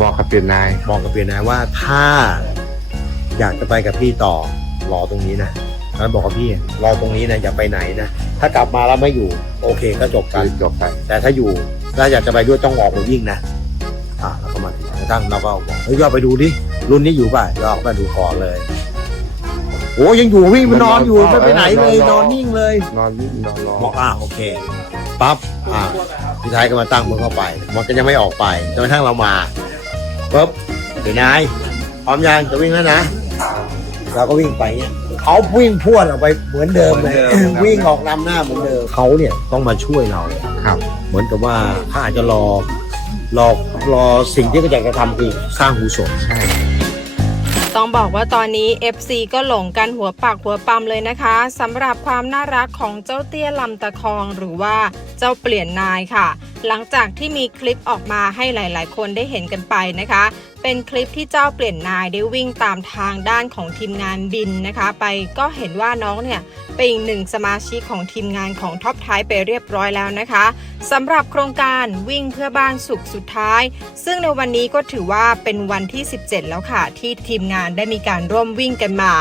บอกกับเปลี่ยนนาย บอกกับเปียนายว่าถ้าอยากจะไปกับพี่ต่อรอตรงนี้นะแล้วบอกกับพี่รอตรงนี้นะอย่าไปไหนนะถ้ากลับมาแล้วไม่อยู่ โอเคก็จบกันจบไปแต่ถ้าอยู่ถ้าอยากจะไปด้วยต้องออกมาวิ่งนะอ่าแล้วก็มาถึงกระทั่งเราก็บอกเฮ้ยยอดไปดูดิรุ่นนี้อยู่ป่ะยอดมาดูก่อนเลยโอ้ยังอยู่วิ่งมันนอนอยู่ไม่ไปไหนเลยนอนนิ่งเลย นอนวิ่งนอนรอบอกอ่าโอเคปั๊บอ่าพี่ไทยก็มาตั้งมือเข้าไป มันก็ยังไม่ออกไปจนกระทั่งเรามา ปุ๊บเดี๋ยวนายพร้อมยังจะวิ่งแล้วนะ เราก็วิ่งไปเนี่ยเขาวิ่งพรวดออกไปเหมือนเดิมเลยวิ่งออกนำหน้าเหมือนเดิมเขาเนี่ยต้องมาช่วยเราครับ เหมือนกับว่าเขาอาจจะรอรอรอสิ่งที่เขาอยากจะทำคือสร้างหูสนใช่ ต้องบอกว่าตอนนี้ FC ก็หลงกันหัวปากหัวปั๊มเลยนะคะสำหรับความน่ารักของเจ้าเตี้ยลำตะคองหรือว่าเจ้าเปลี่ยนนายค่ะ หลังจากที่มีคลิปออกมาให้หลาย ๆ คนได้เห็นกันไปนะคะ เป็นคลิปที่เจ้าเปลี่ยนนายได้วิ่งตามทางด้านของทีมงานบินนะคะ ไปก็เห็นว่าน้องเนี่ยเป็นอีกหนึ่งสมาชิกของทีมงานของท็อปไทไปเรียบร้อยแล้วนะคะสำหรับโครงการวิ่งเพื่อบ้านสุขสุดท้าย ซึ่งในวันนี้ก็ถือว่าเป็นวันที่ 17 แล้วค่ะ ที่ทีมงานได้มีการร่วมวิ่งกันมา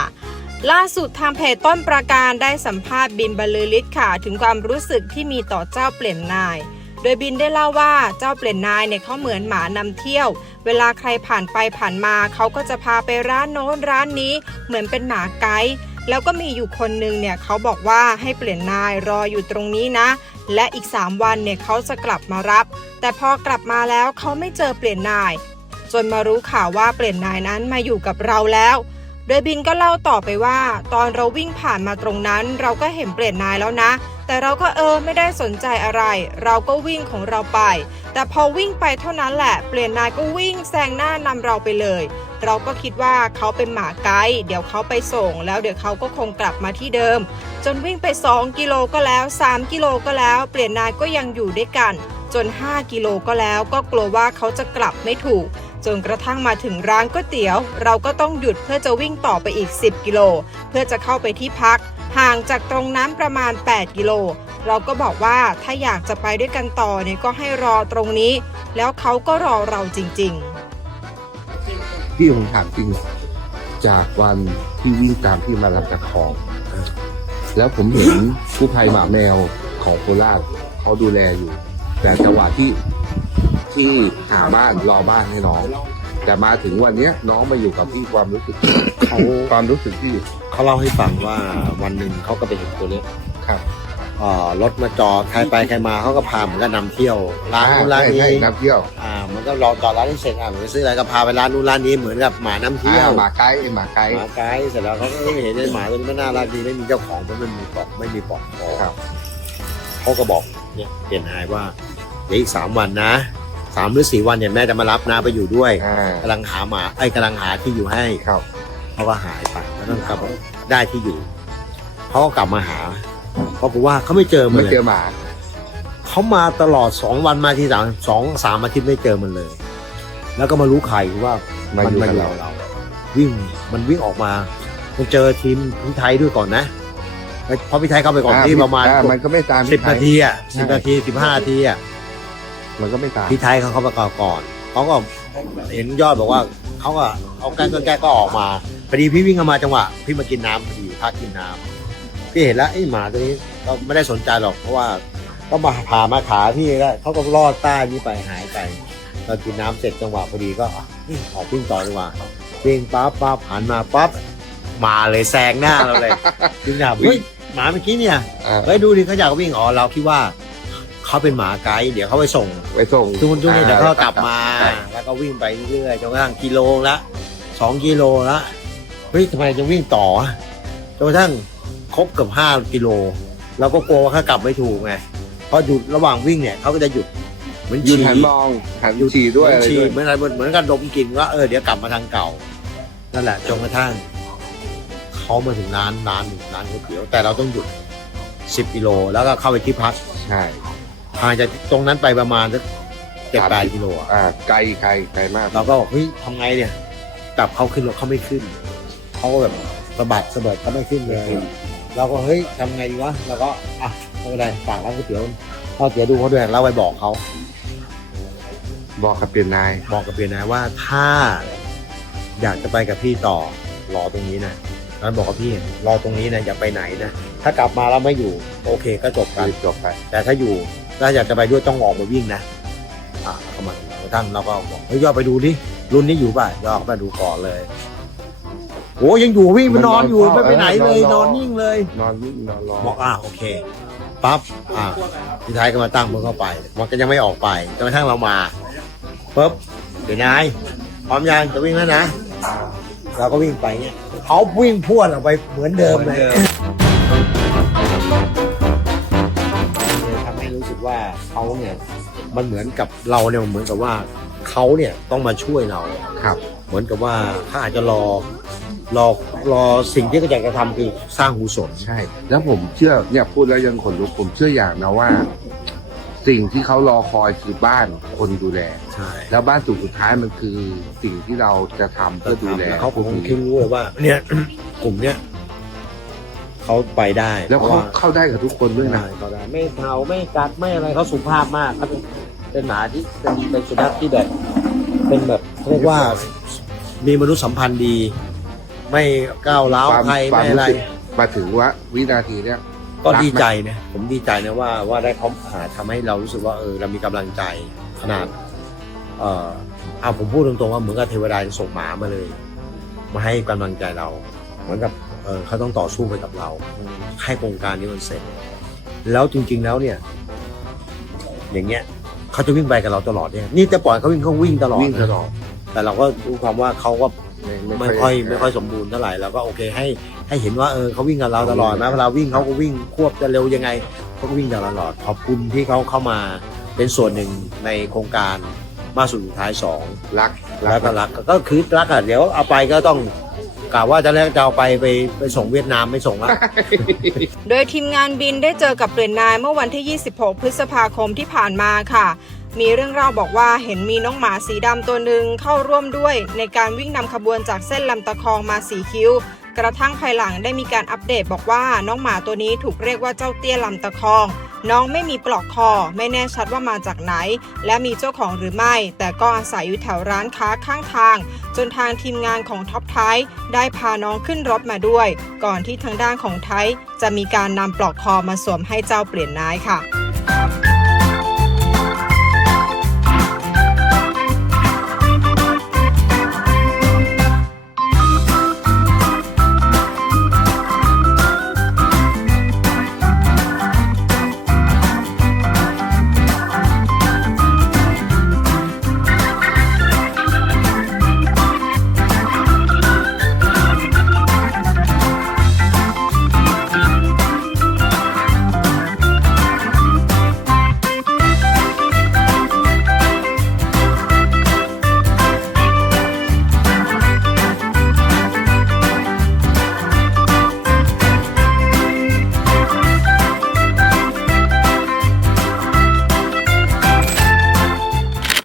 ล่าสุดทางเพจต้นประการได้สัมภาษณ์บินบรรลือฤทธิ์ค่ะ ถึงความรู้สึกที่มีต่อเจ้าเปลี่ยนนาย โดยบินได้เล่าว่าเจ้าเปลี่ยนนายเนี่ยเขาเหมือนหมานำเที่ยว เวลาใครผ่านไปผ่านมาเขาก็จะพาไปร้านโน้นร้านนี้ เหมือนเป็นหมาไกด์แล้วก็มีอยู่คนนึงเนี่ยเขาบอกว่าให้เปลี่ยนนายรออยู่ตรงนี้นะ และอีก 3 วันเนี่ยเขาจะกลับมารับ แต่พอกลับมาแล้วเขาไม่เจอเปลี่ยนนาย จนมารู้ข่าวว่าเปลี่ยนนายนั้นมาอยู่กับเราแล้ว โดยบินก็เล่าต่อไปว่า ตอนเราวิ่งผ่านมาตรงนั้น เราก็เห็นเปลี่ยนนายแล้วนะ แต่เราก็เออไม่ได้สนใจอะไร เราก็วิ่งของเราไป แต่พอวิ่งไปเท่านั้นแหละ เปลี่ยนนายก็วิ่งแซงหน้านำเราไปเลย เราก็คิดว่าเขาเป็นหมาไกด์เดี๋ยวเขาไปส่ง แล้วเดี๋ยวเขาก็คงกลับมาที่เดิม จนวิ่งไป 2 กิโลก็แล้ว 3 กิโลก็แล้ว เปลี่ยนนายก็ยังอยู่ด้วยกัน จน 5 กิโลก็แล้ว ก็กลัวว่าเขาจะกลับไม่ถูก จนกระทั่งมาถึงร้านก๋วยเตี๋ยว เราก็ต้องหยุดเพื่อจะวิ่งต่อไปอีก 10 กิโล เพื่อจะเข้าไปที่พัก ห่างจากตรงนั้นประมาณ 8 กิโล เราก็บอกว่าถ้าอยากจะไปด้วยกันต่อเนี่ยก็ให้รอตรงนี้ แล้วเขาก็รอเราจริง ๆ พี่ผมถามจริงจากวันที่วิ่งตามพี่มาลำตะคอง แล้วผมเห็นผู้ภัยหมาแมวของโคราชเขาดูแลอยู่ แต่จังหวะที่ ที่หาบ้านรอบ้านให้น้อง แต่มาถึงวันเนี้ยน้องมาอยู่กับพี่ความรู้สึก เขาความรู้สึกที่เขาเล่าให้ฟังว่าวันหนึ่งเขาก็ไปเห็นตัวเล็กครับเอ่อรถมาจอดใครไปใครมาเขาก็พาเหมือนกันนำเที่ยวร้านนู้นร้านใช่นี้ใช่นับเที่ยวอ่ามันก็รอจอดร้านนี้เสร็จอะเหมือนซื้ออะไรก็พาไปร้านนู้นร้านนี้เหมือนกับหมาน้ำเที่ยวอ่าหมาไกด์ไอ้หมาไกด์ หมาไกด์เสร็จแล้วเขาก็เห็นไอ้หมาตัวนี้มันน่ารักดีไม่มีเจ้าของเพราะมันมีปลอกไม่มีปลอกคอครับ เขาก็บอกเนี่ยเปลี่ยนนายว่าเดี๋ยวอีกสามวันนะ สามหรือสี่วันเนี่ยแม่จะมารับนะไปอยู่ด้วยอ่ากำลังหาหมาไอ้ยกำลังหาที่อยู่ให้ครับ เขาก็หายไปแล้วก็กลับมาได้ที่อยู่เขาก็กลับมาหาเพราะว่าเขาไม่เจอมันไม่เลเจอยหมา เขามาตลอดสองวันมาที่สามสองสามอาทิตย์ไม่เจอมันเลย แล้วก็มารู้ไข่ว่ามามันอยู่มากับอยู่เรา กับเรา วิ่งมันวิ่งออกมา มันเจอทีมพี่ไทยด้วยก่อนนะเพราะพี่ไทยเข้าไปก่อนที่ประมาณอ่มันก็ไม่ตามสิบพี่ไทนายทีอะใช่สิบนาทีสิบห้านาทีอะ มันก็ไม่ตามพี่ไทยเขาเข้าไปก่อนก่อนเขาก็เห็นยอดบอกว่าเขาก็เอาแก้ก็แก้ก็ออกมาพอดีพี่วิ่งเข้ามาจังหวะพี่มากินน้ำพอดีพักกินน้ำพี่เห็นแล้วไอ้หมาตัวนี้เราไม่ได้สนใจหรอกเพราะว่าก็มาผ่ามาขาพี่แล้วเขาก็รอดใต้นี้ไปหายไปเรากินน้ำเสร็จจังหวะพอดีก็อะออกวิ่งต่อดีกว่าวิ่งปั๊บปั๊บหันมาปั๊บมาเลยแซงหน้าเราเลยจึงถามเฮ้ยหมาเมื่อกี้เนี่ยอ่าเฮ้ยดูดิเขาอยากวิ่งอ๋อเราคิดว่า เขาเป็นหมาไกด์เดี๋ยวเขาไปส่งไปส่งทุกคนทุกนี่เดี๋ยวอ่ก็กลับมา แล้วก็วิ่งไปเรื่อยๆจนกระทั่งกิโลละสองกิโลละเฮ้ยทำไมจะวิ่งต่อวะจนกระทั่งครบเกือบห้ากิโลเราก็กลัวว่าเขากลับไม่ถูกไงเพราะหยุดระหว่างวิ่งเนี่ยเขาก็จะหยุดเหมือนหยุดฉี่หันมองหันฉี่ด้วยอะไรฉี่ด้วยเหมือนอะไรเหมือนกันดมกลิ่นว่าเออเดี๋ยวกลับมาทางเก่านั่นแหละจนกระทั่งเขามาถึงร้านร้านหนึ่งร้านก๋วยเตี๋ยวแต่เราต้องหยุดสิบกิโลแล้วก็เข้าไปที่พักใช่ ห่างจากตรงนั้นไปประมาณสักเจ็ดแปดกิโลอะอ่า ไกลไกลไกลมาก เราก็บอกเฮ้ยทำไงเนี่ยกลับเขาขึ้นรถเขาไม่ขึ้นเขาก็แบบสะบัดสะบัดเขาไม่ขึ้นเลย เราก็เฮ้ยทำไงดีวะเราก็อะไม่เป็นไรฝากร้านก๋วยเตี๋ยวเราเตี๋ยวดูเขาด้วยเราไปบอกเขา บอกกับเปลี่ยนนาย บอกกับเปลี่ยนนายว่าถ้าอยากจะไปกับพี่ต่อรอตรงนี้นะนั้นบอกกับพี่รอตรงนี้นะอย่าไปไหนนะถ้ากลับมาแล้วไม่อยู่ โอเคก็จบกัน จบไป แต่ถ้าอยู่ ถ้าอยากจะไปด้วยต้องออกมาวิ่งนะอ่าก็มาท่านเราก็บอกเฮ้ยยอดไปดูดิรุ่นนี้อยู่ป่ะยอดมาดูก่อนเลยโอ้ยังอยู่วิ่งไปนอนอยู่ไม่ไปไหนเลยนอนนิ่งเลย นอนวิ่งนอนรอบอกอ่าโอเคปั๊บอ่าพี่ท้ายก็มาตั้งมือเข้าไป มันก็ยังไม่ออกไปจนกระทั่งเรามาปุ๊บเดี๋ยวนายพร้อมยังจะวิ่งแล้วนะเราก็วิ่งไปเนี่ยเขาวิ่งพรวดออกไปเหมือนเดิมเลย เขาเนี่ยมันเหมือนกับเราเนี่ยมันเหมือนกับว่าเขาเนี่ยต้องมาช่วยเรา ครับ เหมือนกับว่าเขาอาจจะรอรอรอสิ่งที่เขาอยากจะทำคือสร้างหูสนใช่ แล้วผมเชื่อเนี่ยพูดแล้วยังขนลุกผมเชื่ออย่างนะว่า สิ่งที่เขารอคอยคือบ้านคนดูแล ใช่แล้วบ้านสุดสุดท้ายมันคือสิ่งที่เราจะทำเพื่อดูแลแล้วเขาคงคิดรู้เลยว่า เนี่ย กลุ่มเนี้ย เขาไปได้แล้วเพราะเขาว่าเข้าได้กับทุกคนด้วยนะได้เขาได้ไม่เทาไม่กัดไม่อะไรเขาสุภาพมากเขาเป็นเป็นหมาที่เป็นเป็นสุนัขที่แบบ เป็นแบบเรียกว่ามีมนุษยสัมพันธ์ดี ไม่ก้าวร้าวความใครความไม่อะไรรู้สึกมาถึงว่าวินาทีเนี้ยก็รักไหมดีใจนะผมดีใจนะว่าว่าได้เขาอ่าทำให้เรารู้สึกว่าเออเรามีกำลังใจขนาด เอ่อเอาผมพูดตรงๆว่าเหมือนกับเทวดาจะส่งหมามาเลย มาให้กำลังใจเรา เหมือนกับ เออเขาต้องต่อสู้ไปกับเรา ให้โครงการนี้มันเสร็จ แล้วจริง ๆ แล้วเนี่ย อย่างเงี้ยเขาจะวิ่งไปกับเราตลอดเนี่ย นี่แต่ปล่อยเขาวิ่งเขาวิ่งตลอดวิ่งตลอด แต่เราก็รู้ความว่าเขาก็ไม่ค่อยไม่ค่อยสมบูรณ์เท่าไหร่แล้วก็โอเคให้ให้เห็นว่าเออเขาวิ่งกับเราตลอดนะเวลาวิ่งเขาก็วิ่งควบจะเร็วยังไงเขาก็วิ่งกับเราตลอดขอบคุณที่เขาเข้ามาเป็นส่วนหนึ่งในโครงการบ้านสุดสุดท้ายสองรักแล้วก็รักก็คือรักอะเดี๋ยวเอาไปก็ต้อง กล่าวว่าจะแรกจะเอาไปไปไปส่งเวียดนามไม่ส่งละโดยทีมงานบินได้เจอกับเปลี่ยนนายเมื่อวันที่ 26 พฤษภาคมที่ผ่านมาค่ะ มีเรื่องเล่าบอกว่าเห็นมีน้องหมาสีดำตัวหนึ่งเข้าร่วมด้วย ในการวิ่งนำขบวนจากเส้นลำตะคองมาสีคิ้ว กระทั่งภายหลังได้มีการอัปเดตบอกว่าน้องหมาตัวนี้ถูกเรียกว่าเจ้าเตี้ยลำตะคอง น้องไม่มีปลอกคอ ไม่แน่ชัดว่ามาจากไหน และมีเจ้าของหรือไม่ แต่ก็อาศัยอยู่แถวร้านค้าข้างทาง จนทางทีมงานของท็อปไทยได้พาน้องขึ้นรถมาด้วย ก่อนที่ทางด้านของไทยจะมีการนำปลอกคอมาสวมให้เจ้าเปลี่ยนนายค่ะ